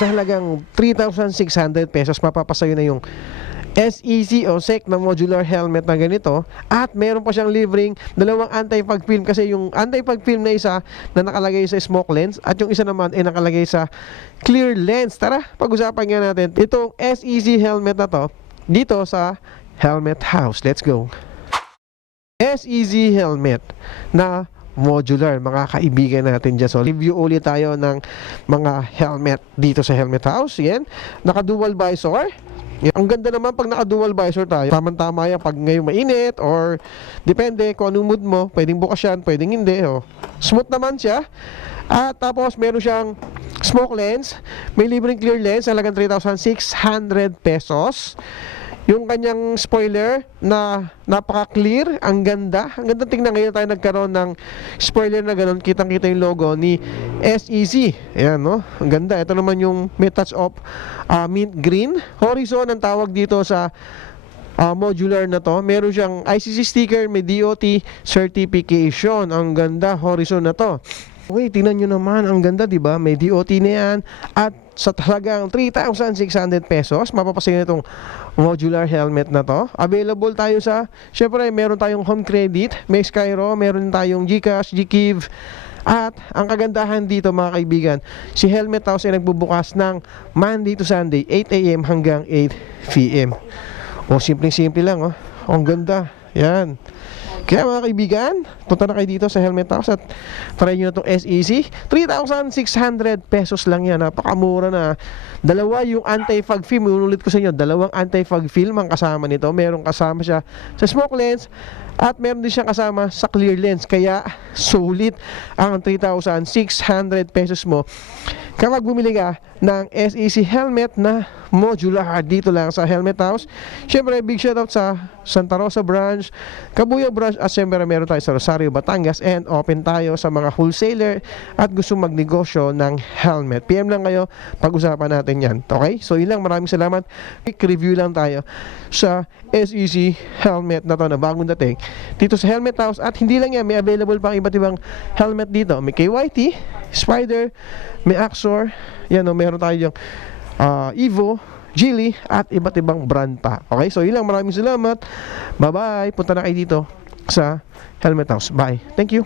sa halagang 3,600 pesos, mapapasayo na yung SEC o SEC na modular helmet na ganito. At meron pa siyang libreng dalawang anti-fog film, kasi yung anti-fog film na isa na nakalagay sa smoke lens at yung isa naman ay nakalagay sa clear lens. Tara, pag-usapan nga natin itong SEC helmet na to dito sa Helmet House. Let's go. SEC helmet na modular, mga kaibigan natin dyan. So, review ulit tayo ng mga helmet dito sa Helmet House. Yan, naka-dual visor. Yan. Ang ganda naman pag naka-dual visor tayo. Tamang-tama yan pag ngayon mainit or depende kung anong mood mo. Pwedeng bukas yan, pwedeng hindi. Oh. Smooth naman siya. At tapos meron siyang smoke lens. May libreng clear lens, halagang 3,600 pesos. Yung kanyang spoiler na napaka-clear, ang ganda. Ang ganda tingnan, ngayon tayo nagkaroon ng spoiler na gano'n. Kitang-kita yung logo ni SEC. Ayan, no? Ang ganda. Ito naman yung may touch of mint green. Horizon ang tawag dito sa modular na to. Meron siyang ICC sticker, may DOT certification. Ang ganda, Horizon na to. Okay, tingnan nyo naman, ang ganda, di ba? May DOT na yan. At sa talagang 3,600 pesos, mapapasayo na itong modular helmet na to. Available tayo sa, syempre, meron tayong home credit, may Skyro, meron tayong GCash, GKiv. At ang kagandahan dito, mga kaibigan, si Helmet House ay nagbubukas ng Monday to Sunday, 8 a.m. hanggang 8 p.m. O, simpleng-simple lang, oh. Ang ganda. Yan. Kaya mga kaibigan, punta na kayo dito sa Helmet House at try nyo na itong SEC. 3,600 pesos lang yan. Napakamura na. Dalawa yung anti-fog film. Unulit ko sa inyo, dalawang anti-fog film ang kasama nito. Merong kasama siya sa smoke lens at meron din siyang kasama sa clear lens. Kaya sulit ang 3,600 pesos mo kapag bumili ka ng SEC helmet na modular dito lang sa Helmet House. Siyempre, big shoutout sa Santa Rosa branch, Cabuyao branch, at siyempre meron tayo sa Rosario, Batangas, and open tayo sa mga wholesaler at gusto magnegosyo ng helmet. PM lang kayo, pag-usapan natin yan. Okay? So, yun lang. Maraming salamat. Quick review lang tayo sa SEC helmet na to na bagong dating dito sa Helmet House. At hindi lang yan, may available pang iba't ibang helmet dito. May KYT, Spider, may Axor, yan o, meron tayo yung Evo, Geely, at iba't ibang brand pa. Okay, so yun lang. Maraming salamat. Bye-bye. Punta na kayo dito sa Helmet House. Bye. Thank you.